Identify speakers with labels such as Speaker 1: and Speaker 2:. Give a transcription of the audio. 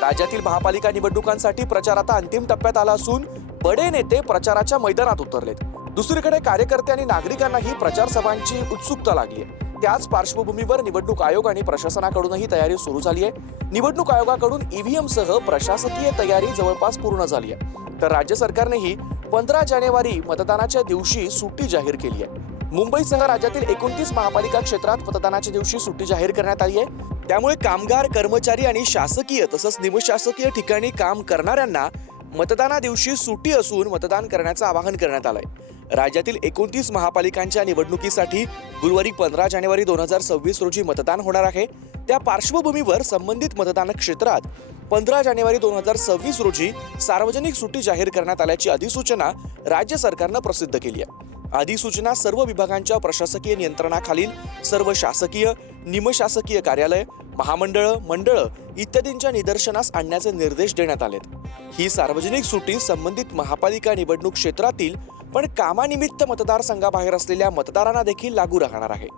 Speaker 1: राज्यातील महापालिका निवडणुकांसाठी प्रचार आता अंतिम टप्प्यात आला असून बडे नेते प्रचाराच्या मैदानात उतरलेत. दुसरीकडे कार्यकर्ते आणि नागरिकांनाही प्रचार सभांची उत्सुकता लागली आहे. त्याच पार्श्वभूमीवर निवडणूक आयोग आणि प्रशासनाकडूनही तयारी सुरू झाली आहे. निवडणूक आयोगाकडून ईव्हीएम सह प्रशासकीय तयारी जवळपास पूर्ण झाली आहे. तर राज्य सरकारनेही पंधरा जानेवारी मतदानाच्या दिवशी सुट्टी जाहीर केली आहे. मुंबईसह राज्यातील एकोणतीस महापालिका क्षेत्रात मतदानाच्या दिवशी सुट्टी जाहीर करण्यात आली आहे. त्यामुळे कामगार कर्मचारी आणि शासकीय तसंच निमशासकीय ठिकाणी काम करणाऱ्यांना मतदाना दिवशी सुटी असून मतदान करण्याचं आवाहन करण्यात आलंय. राज्यातील एकोणतीस महापालिकांच्या निवडणुकीसाठी गुरुवारी पंधरा जानेवारी दोन हजार सव्वीस रोजी मतदान होणार आहे. त्या पार्श्वभूमीवर संबंधित मतदान क्षेत्रात पंधरा जानेवारी दोन हजार सव्वीस रोजी सार्वजनिक सुट्टी जाहीर करण्यात आल्याची अधिसूचना राज्य सरकारनं प्रसिद्ध केली आहे. अधिसूचना सर्व विभागांच्या प्रशासकीय नियंत्रणाखालील सर्व शासकीय निमशासकीय कार्यालय महामंडळं मंडळं इत्यादींच्या निदर्शनास आणण्याचे निर्देश देण्यात आलेत. ही सार्वजनिक सुट्टी संबंधित महापालिका निवडणूक क्षेत्रातील पण कामानिमित्त मतदारसंघाबाहेर असलेल्या मतदारांना देखील लागू राहणार आहे.